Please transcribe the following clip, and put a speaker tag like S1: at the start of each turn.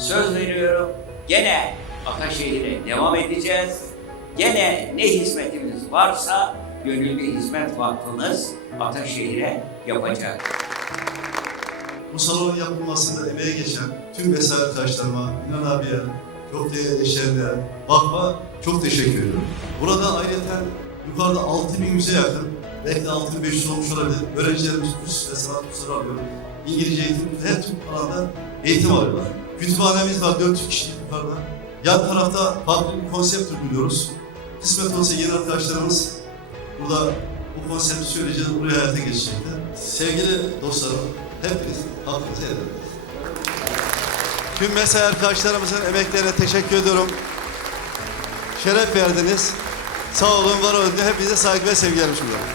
S1: söz veriyorum. Gene Ataşehir'e devam edeceğiz. Gene ne hizmetimiz varsa Gönüllü Hizmet Vakfımız Ataşehir'e yapacak.
S2: Bu salonun yapılmasında emeğe geçen tüm mesai arkadaşlarıma, İnan abiye, çok değerli eşlerine, vakfa çok teşekkür ediyorum. Burada ayrıca yukarıda 6100'e yakın, belki de 6500 olmuş olabilir. Öğrencilerimiz Rus ve sanat kursları alıyor. İngilizce eğitim, her tüm alanda eğitim alıyorlar. Kütüphanemiz var 400 kişilik yukarıda. Yan tarafta farklı bir konsept uyguluyoruz. Kısmet olsa yeni arkadaşlarımız burada bu konsepti söyleyeceğiz, buraya hayata geçecekler. Sevgili dostlarım, hepiniz hakkınızı helal Tüm mesai arkadaşlarımızın emeklerine teşekkür ediyorum. Şeref verdiniz. Sağ olun, var olun. Hepinize saygı ve sevgilerimi sunuyorum.